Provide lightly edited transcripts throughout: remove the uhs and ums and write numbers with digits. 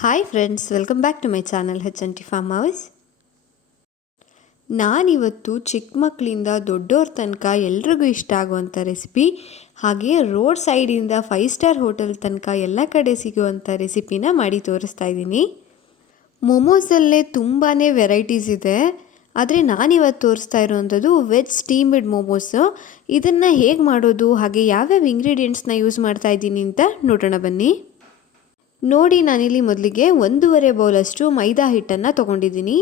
Hi friends, welcome back to my channel HNT farm house. ನಾನಿವತ್ತು ಚಿಕ್ಕ ಮಕ್ಕಳಿಂದ ದೊಡ್ಡವ್ರ ತನಕ ಎಲ್ರಿಗೂ ಇಷ್ಟ ಆಗುವಂಥ ರೆಸಿಪಿ, ಹಾಗೆ ರೋಡ್ ಸೈಡಿಂದ 5 ಸ್ಟಾರ್ ಹೋಟೆಲ್ ತನಕ ಎಲ್ಲ ಕಡೆ ಸಿಗುವಂಥ ರೆಸಿಪಿನ ಮಾಡಿ ತೋರಿಸ್ತಾ ಇದ್ದೀನಿ. ಮೊಮೋಸಲ್ಲೇ ತುಂಬಾ ವೆರೈಟೀಸ್ ಇದೆ, ಆದರೆ ನಾನಿವತ್ತು ತೋರಿಸ್ತಾ ಇರೋವಂಥದ್ದು ವೆಜ್ ಸ್ಟೀಮ್ಡ್ ಮೊಮೋಸು. ಇದನ್ನು ಹೇಗೆ ಮಾಡೋದು ಹಾಗೆ ಯಾವ್ಯಾವ ಇಂಗ್ರೀಡಿಯೆಂಟ್ಸ್ನ ಯೂಸ್ ಮಾಡ್ತಾ ಇದ್ದೀನಿ ಅಂತ ನೋಡೋಣ ಬನ್ನಿ. ನೋಡಿ, ನಾನಿಲ್ಲಿ ಮೊದಲಿಗೆ 1.5 ಬೌಲಷ್ಟು ಮೈದಾ ಹಿಟ್ಟನ್ನು ತೊಗೊಂಡಿದ್ದೀನಿ.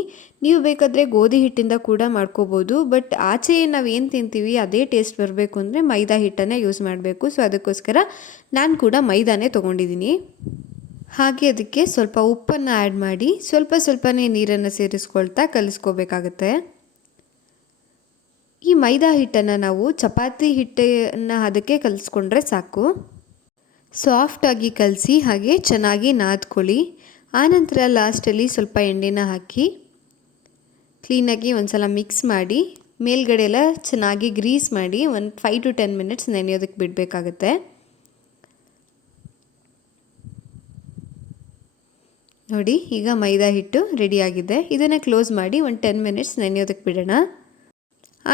ನೀವು ಬೇಕಾದರೆ ಗೋಧಿ ಹಿಟ್ಟಿಂದ ಕೂಡ ಮಾಡ್ಕೋಬೋದು, ಬಟ್ ಆಚೆ ನಾವು ಏನು ತಿಂತೀವಿ ಅದೇ ಟೇಸ್ಟ್ ಬರಬೇಕು ಅಂದರೆ ಮೈದಾ ಹಿಟ್ಟನ್ನೇ ಯೂಸ್ ಮಾಡಬೇಕು. ಸೊ ಅದಕ್ಕೋಸ್ಕರ ನಾನು ಕೂಡ ಮೈದಾನೇ ತೊಗೊಂಡಿದ್ದೀನಿ. ಹಾಗೆ ಅದಕ್ಕೆ ಸ್ವಲ್ಪ ಉಪ್ಪನ್ನು ಆ್ಯಡ್ ಮಾಡಿ ಸ್ವಲ್ಪನೇ ನೀರನ್ನು ಸೇರಿಸ್ಕೊಳ್ತಾ ಕಲಿಸ್ಕೋಬೇಕಾಗತ್ತೆ. ಈ ಮೈದಾ ಹಿಟ್ಟನ್ನು ನಾವು ಚಪಾತಿ ಹಿಟ್ಟನ್ನು ಅದಕ್ಕೆ ಕಲಿಸ್ಕೊಂಡ್ರೆ ಸಾಕು. ಸಾಫ್ಟಾಗಿ ಕಲಸಿ ಹಾಗೆ ಚೆನ್ನಾಗಿ ನಾದ್ಕೊಳ್ಳಿ. ಆನಂತರ ಲಾಸ್ಟಲ್ಲಿ ಸ್ವಲ್ಪ ಎಣ್ಣೆನ ಹಾಕಿ ಕ್ಲೀನಾಗಿ ಒಂದು ಸಲ ಮಿಕ್ಸ್ ಮಾಡಿ ಮೇಲ್ಗಡೆ ಎಲ್ಲ ಚೆನ್ನಾಗಿ ಗ್ರೀಸ್ ಮಾಡಿ ಒಂದು 5 to 10 ಮಿನಿಟ್ಸ್ ನೆನೆಯೋದಕ್ಕೆ ಬಿಡಬೇಕಾಗತ್ತೆ. ನೋಡಿ, ಈಗ ಮೈದಾ ಹಿಟ್ಟು ರೆಡಿಯಾಗಿದೆ. ಇದನ್ನು ಕ್ಲೋಸ್ ಮಾಡಿ ಒಂದು 10 ಮಿನಿಟ್ಸ್ ನೆನೆಯೋದಕ್ಕೆ ಬಿಡೋಣ.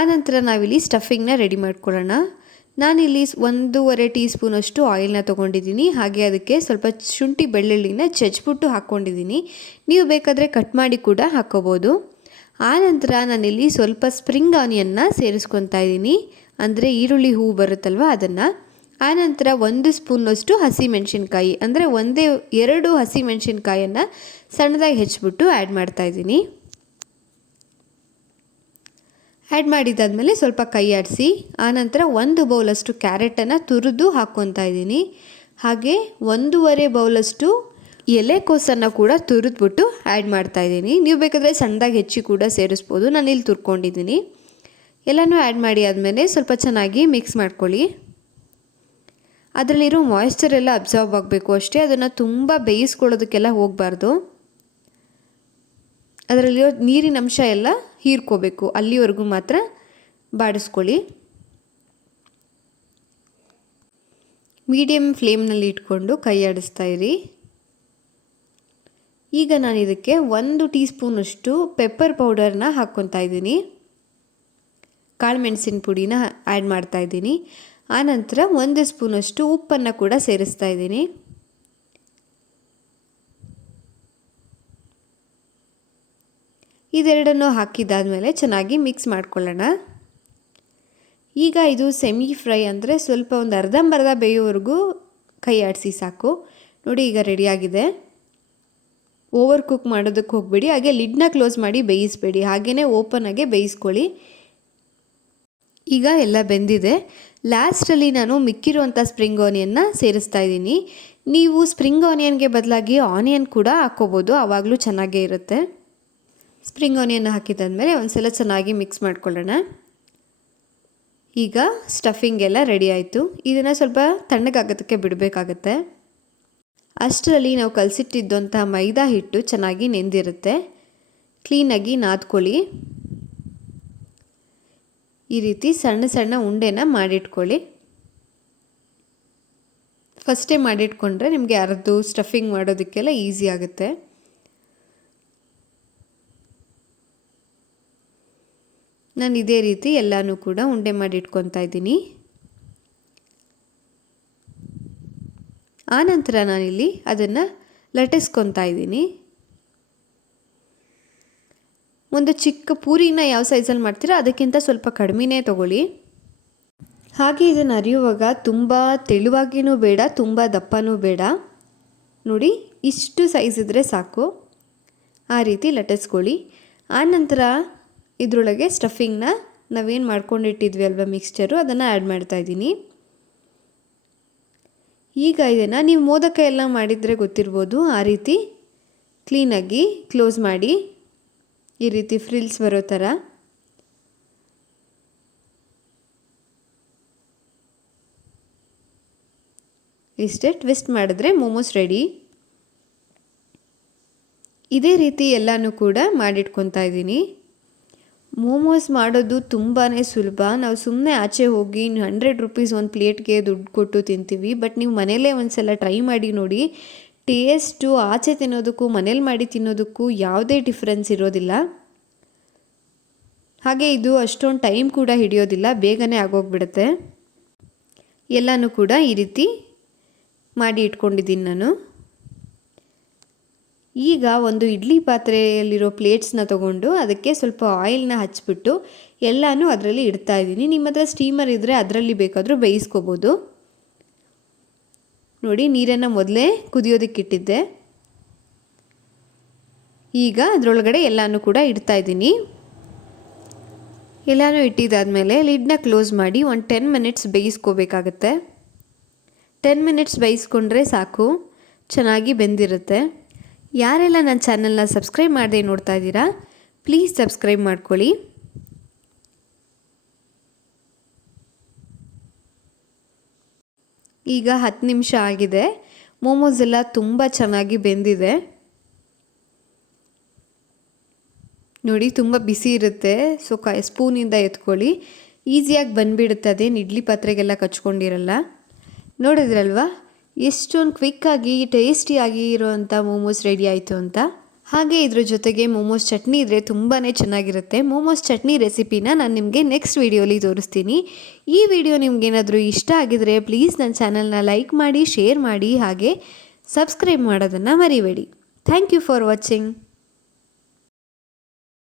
ಆನಂತರ ನಾವಿಲ್ಲಿ ಸ್ಟಫಿಂಗ್ನ ರೆಡಿ ಮಾಡ್ಕೊಳ್ಳೋಣ. ನಾನಿಲ್ಲಿ 1.5 ಟೀ ಸ್ಪೂನಷ್ಟು ಆಯಿಲ್ನ ತೊಗೊಂಡಿದ್ದೀನಿ. ಹಾಗೆ ಅದಕ್ಕೆ ಸ್ವಲ್ಪ ಶುಂಠಿ ಬೆಳ್ಳುಳ್ಳಿನ ಜಜ್ಜಿಬಿಟ್ಟು ಹಾಕ್ಕೊಂಡಿದ್ದೀನಿ. ನೀವು ಬೇಕಾದರೆ ಕಟ್ ಮಾಡಿ ಕೂಡ ಹಾಕ್ಕೋಬೋದು. ಆನಂತರ ನಾನಿಲ್ಲಿ ಸ್ವಲ್ಪ ಸ್ಪ್ರಿಂಗ್ ಆನಿಯನ್ನ ಸೇರಿಸ್ಕೊತಾ ಇದ್ದೀನಿ, ಅಂದರೆ ಈರುಳ್ಳಿ ಹೂವು ಬರುತ್ತಲ್ವ ಅದನ್ನು. ಆನಂತರ 1 ಸ್ಪೂನಷ್ಟು ಹಸಿಮೆಣಸಿನ್ಕಾಯಿ, ಅಂದರೆ 2 ಹಸಿಮೆಣಸಿನ್ಕಾಯನ್ನು ಸಣ್ಣದಾಗಿ ಹೆಚ್ಚಿಬಿಟ್ಟು ಆ್ಯಡ್ ಮಾಡ್ತಾಯಿದ್ದೀನಿ. ಆ್ಯಡ್ ಮಾಡಿದ್ದಾದಮೇಲೆ ಸ್ವಲ್ಪ ಕೈ ಆಡಿಸಿ ಆನಂತರ 1 ಬೌಲಷ್ಟು ಕ್ಯಾರೆಟನ್ನು ತುರಿದು ಹಾಕ್ಕೊತಾ ಇದ್ದೀನಿ. ಹಾಗೆ 1.5 ಬೌಲಷ್ಟು ಎಲೆಕೋಸನ್ನು ಕೂಡ ತುರಿದ್ಬಿಟ್ಟು ಆ್ಯಡ್ ಮಾಡ್ತಾಯಿದ್ದೀನಿ. ನೀವು ಬೇಕಾದರೆ ಸಣ್ಣದಾಗಿ ಹೆಚ್ಚಿ ಕೂಡ ಸೇರಿಸ್ಬೋದು. ನಾನಿಲ್ಲಿ ತುರ್ಕೊಂಡಿದ್ದೀನಿ. ಎಲ್ಲನೂ ಆ್ಯಡ್ ಮಾಡಿ ಆದಮೇಲೆ ಸ್ವಲ್ಪ ಚೆನ್ನಾಗಿ ಮಿಕ್ಸ್ ಮಾಡ್ಕೊಳ್ಳಿ. ಅದರಲ್ಲಿರೋ ಮಾಯಿಶ್ಚರ್ ಎಲ್ಲ ಅಬ್ಸಾರ್ಬ್ ಆಗಬೇಕು ಅಷ್ಟೇ. ಅದನ್ನು ತುಂಬ ಬೇಯಿಸ್ಕೊಳ್ಳೋದಕ್ಕೆಲ್ಲ ಹೋಗಬಾರ್ದು. ಅದರಲ್ಲಿರೋ ನೀರಿನ ಅಂಶ ಎಲ್ಲ ಹೀರ್ಕೋಬೇಕು, ಅಲ್ಲಿವರೆಗೂ ಮಾತ್ರ ಬಾಡಿಸ್ಕೊಳ್ಳಿ. ಮೀಡಿಯಮ್ ಫ್ಲೇಮ್ನಲ್ಲಿ ಇಟ್ಕೊಂಡು ಕೈ ಆಡಿಸ್ತಾ ಇರಿ. ಈಗ ನಾನು ಇದಕ್ಕೆ 1 ಟೀ ಸ್ಪೂನಷ್ಟು ಪೆಪ್ಪರ್ ಪೌಡರ್ನ ಹಾಕ್ಕೊತಾ ಇದ್ದೀನಿ. ಕಾಳು ಮೆಣಸಿನ ಪುಡಿನ ಆ್ಯಡ್ ಮಾಡ್ತಾ ಇದ್ದೀನಿ. ಆನಂತರ 1 ಸ್ಪೂನಷ್ಟು ಉಪ್ಪನ್ನು ಕೂಡ ಸೇರಿಸ್ತಾ ಇದ್ದೀನಿ. ಇದೆರಡನ್ನು ಹಾಕಿದಾದಮೇಲೆ ಚೆನ್ನಾಗಿ ಮಿಕ್ಸ್ ಮಾಡ್ಕೊಳ್ಳೋಣ. ಈಗ ಇದು ಸೆಮಿ ಫ್ರೈ, ಅಂದರೆ ಸ್ವಲ್ಪ ಒಂದು ಅರ್ಧಂಬರ್ಧ ಬೇಯೋವರೆಗೂ ಕೈ ಆಡಿಸಿ ಸಾಕು. ನೋಡಿ, ಈಗ ರೆಡಿಯಾಗಿದೆ. ಓವರ್ ಕುಕ್ ಮಾಡೋದಕ್ಕೆ ಹೋಗಬೇಡಿ. ಹಾಗೆ ಲಿಡ್ನ ಕ್ಲೋಸ್ ಮಾಡಿ ಬೇಯಿಸಬೇಡಿ, ಹಾಗೆಯೇ ಓಪನಾಗೆ ಬೇಯಿಸ್ಕೊಳ್ಳಿ. ಈಗ ಎಲ್ಲ ಬೆಂದಿದೆ. ಲಾಸ್ಟಲ್ಲಿ ನಾನು ಮಿಕ್ಕಿರುವಂಥ ಸ್ಪ್ರಿಂಗ್ ಆನಿಯನ್ನ ಸೇರಿಸ್ತಾ ಇದ್ದೀನಿ. ನೀವು ಸ್ಪ್ರಿಂಗ್ ಆನಿಯನ್ಗೆ ಬದಲಾಗಿ ಆನಿಯನ್ ಕೂಡ ಹಾಕ್ಕೋಬೋದು, ಆವಾಗಲೂ ಚೆನ್ನಾಗೇ ಇರುತ್ತೆ. ಸ್ಪ್ರಿಂಗ್ ಆನಿಯನ್ ಹಾಕಿದ್ದಾದಮೇಲೆ ಒಂದು ಸಲ ಚೆನ್ನಾಗಿ ಮಿಕ್ಸ್ ಮಾಡ್ಕೊಳ್ಳೋಣ. ಈಗ ಸ್ಟಫಿಂಗ್ ಎಲ್ಲ ರೆಡಿ ಆಯಿತು. ಇದನ್ನು ಸ್ವಲ್ಪ ತಣ್ಣಗಾಗೋದಕ್ಕೆ ಬಿಡಬೇಕಾಗತ್ತೆ. ಅಷ್ಟರಲ್ಲಿ ನಾವು ಕಲಸಿಟ್ಟಿದ್ದಂಥ ಮೈದಾ ಹಿಟ್ಟು ಚೆನ್ನಾಗಿ ನೆಂದಿರುತ್ತೆ. ಕ್ಲೀನಾಗಿ ನಾದ್ಕೊಳ್ಳಿ. ಈ ರೀತಿ ಸಣ್ಣ ಸಣ್ಣ ಉಂಡೆನ ಮಾಡಿಟ್ಕೊಳ್ಳಿ. ಫಸ್ಟೇ ಮಾಡಿಟ್ಕೊಂಡ್ರೆ ನಿಮಗೆ ಅರ್ದು ಸ್ಟಫಿಂಗ್ ಮಾಡೋದಕ್ಕೆಲ್ಲ ಈಸಿ ಆಗುತ್ತೆ. ನಾನು ಇದೇ ರೀತಿ ಎಲ್ಲನೂ ಕೂಡ ಉಂಡೆ ಮಾಡಿ ಇಟ್ಕೊತಾ ಇದ್ದೀನಿ. ಆನಂತರ ನಾನಿಲ್ಲಿ ಅದನ್ನು ಲಟ್ಟಿಸ್ಕೊತಾ ಇದ್ದೀನಿ. ಒಂದು ಚಿಕ್ಕ ಪೂರಿನ ಯಾವ ಸೈಜಲ್ಲಿ ಮಾಡ್ತೀರೋ ಅದಕ್ಕಿಂತ ಸ್ವಲ್ಪ ಕಡಿಮೆನೇ ತೊಗೊಳ್ಳಿ. ಹಾಗೆ ಇದನ್ನು ಅರಿಯುವಾಗ ತುಂಬ ತೆಳುವಾಗಿಯೂ ಬೇಡ, ತುಂಬ ದಪ್ಪನೂ ಬೇಡ. ನೋಡಿ, ಇಷ್ಟು ಸೈಜ್ ಇದ್ದರೆ ಸಾಕು. ಆ ರೀತಿ ಲಟ್ಟಿಸ್ಕೊಳ್ಳಿ. ಆನಂತರ ಇದರೊಳಗೆ ಸ್ಟಫಿಂಗ್ನ ನಾವೇನು ಮಾಡ್ಕೊಂಡಿಟ್ಟಿದ್ವಿ ಅಲ್ವಾ ಮಿಕ್ಸ್ಚರು, ಅದನ್ನು ಆ್ಯಡ್ ಮಾಡ್ತಾಯಿದ್ದೀನಿ. ಈಗ ಇದನ್ನು ನೀವು ಮೋದಕ ಎಲ್ಲ ಮಾಡಿದರೆ ಗೊತ್ತಿರ್ಬೋದು, ಆ ರೀತಿ ಕ್ಲೀನಾಗಿ ಕ್ಲೋಸ್ ಮಾಡಿ ಈ ರೀತಿ ಫ್ರಿಲ್ಸ್ ಬರೋ ಥರ. ಇಷ್ಟೇ, ಟ್ವಿಸ್ಟ್ ಮಾಡಿದ್ರೆ ಮೋಮೋಸ್ ರೆಡಿ. ಇದೇ ರೀತಿ ಎಲ್ಲನೂ ಕೂಡ ಮಾಡಿಟ್ಕೊತಾ ಇದ್ದೀನಿ. ಮೋಮೋಸ್ ಮಾಡೋದು ತುಂಬಾ ಸುಲಭ. ನಾವು ಸುಮ್ಮನೆ ಆಚೆ ಹೋಗಿ 100 ರೂಪೀಸ್ ಒಂದು ಪ್ಲೇಟ್ಗೆ ದುಡ್ಡು ಕೊಟ್ಟು ತಿಂತೀವಿ. ಬಟ್ ನೀವು ಮನೆಯಲ್ಲೇ ಒಂದು ಸಲ ಟ್ರೈ ಮಾಡಿ ನೋಡಿ, ಟೇಸ್ಟು ಆಚೆ ತಿನ್ನೋದಕ್ಕೂ ಮನೇಲಿ ಮಾಡಿ ತಿನ್ನೋದಕ್ಕೂ ಯಾವುದೇ ಡಿಫ್ರೆನ್ಸ್ ಇರೋದಿಲ್ಲ. ಹಾಗೆ ಇದು ಅಷ್ಟೊಂದು ಟೈಮ್ ಕೂಡ ಹಿಡಿಯೋದಿಲ್ಲ, ಬೇಗನೆ ಆಗೋಗ್ಬಿಡುತ್ತೆ. ಎಲ್ಲನೂ ಕೂಡ ಈ ರೀತಿ ಮಾಡಿ ಇಟ್ಕೊಂಡಿದ್ದೀನಿ ನಾನು. ಈಗ ಒಂದು ಇಡ್ಲಿ ಪಾತ್ರೆಯಲ್ಲಿರೋ ಪ್ಲೇಟ್ಸ್ನ ತೊಗೊಂಡು ಅದಕ್ಕೆ ಸ್ವಲ್ಪ ಆಯಿಲ್ನ ಹಚ್ಬಿಟ್ಟು ಎಲ್ಲನೂ ಅದರಲ್ಲಿ ಇಡ್ತಾ ಇದ್ದೀನಿ. ನಿಮ್ಮ ಹತ್ರ ಸ್ಟೀಮರ್ ಇದ್ದರೆ ಅದರಲ್ಲಿ ಬೇಕಾದರೂ ಬೇಯಿಸ್ಕೋಬೋದು. ನೋಡಿ, ನೀರನ್ನು ಮೊದಲೇ ಕುದಿಯೋದಕ್ಕಿಟ್ಟಿದ್ದೆ. ಈಗ ಅದರೊಳಗಡೆ ಎಲ್ಲನೂ ಕೂಡ ಇಡ್ತಾ ಇದ್ದೀನಿ. ಎಲ್ಲನೂ ಇಟ್ಟಿದ್ದಾದಮೇಲೆ ಲಿಡ್ನ ಕ್ಲೋಸ್ ಮಾಡಿ ಒಂದು 10 ಮಿನಿಟ್ಸ್ ಬೇಯಿಸ್ಕೋಬೇಕಾಗತ್ತೆ. 10 ಮಿನಿಟ್ಸ್ ಬೇಯಿಸ್ಕೊಂಡ್ರೆ ಸಾಕು, ಚೆನ್ನಾಗಿ ಬೆಂದಿರುತ್ತೆ. ಯಾರೆಲ್ಲ ನನ್ನ ಚಾನಲ್ನ ಸಬ್ಸ್ಕ್ರೈಬ್ ಮಾಡದೆ ನೋಡ್ತಾ ಇದ್ದೀರಾ, ಪ್ಲೀಸ್ ಸಬ್ಸ್ಕ್ರೈಬ್ ಮಾಡ್ಕೊಳ್ಳಿ. ಈಗ 10 ನಿಮಿಷ ಆಗಿದೆ. ಮೋಮೋಸ್ ಎಲ್ಲ ತುಂಬ ಚೆನ್ನಾಗಿ ಬೆಂದಿದೆ. ನೋಡಿ, ತುಂಬ ಬಿಸಿ ಇರುತ್ತೆ, ಸೊ ಸ್ಪೂನಿಂದ ಎತ್ಕೊಳ್ಳಿ, ಈಸಿಯಾಗಿ ಬಂದುಬಿಡುತ್ತೆ. ಅದೇನು ಇಡ್ಲಿ ಪಾತ್ರೆಗೆಲ್ಲ ಕಚ್ಕೊಂಡಿರಲ್ಲ. ನೋಡಿದ್ರಲ್ವಾ ಎಷ್ಟೊಂದು ಕ್ವಿಕ್ಕಾಗಿ ಟೇಸ್ಟಿಯಾಗಿ ಇರೋವಂಥ ಮೋಮೋಸ್ ರೆಡಿ ಆಯಿತು ಅಂತ. ಹಾಗೆ ಇದ್ರ ಜೊತೆಗೆ ಮೋಮೋಸ್ ಚಟ್ನಿ ಇದ್ದರೆ ತುಂಬಾ ಚೆನ್ನಾಗಿರುತ್ತೆ. ಮೋಮೋಸ್ ಚಟ್ನಿ ರೆಸಿಪಿನ ನಾನು ನಿಮಗೆ ನೆಕ್ಸ್ಟ್ ವೀಡಿಯೋಲಿ ತೋರಿಸ್ತೀನಿ. ಈ ವಿಡಿಯೋ ನಿಮಗೇನಾದರೂ ಇಷ್ಟ ಆಗಿದರೆ ಪ್ಲೀಸ್ ನನ್ನ ಚಾನಲ್ನ ಲೈಕ್ ಮಾಡಿ, ಶೇರ್ ಮಾಡಿ, ಹಾಗೆ ಸಬ್ಸ್ಕ್ರೈಬ್ ಮಾಡೋದನ್ನು ಮರಿಬೇಡಿ. Thank you for watching.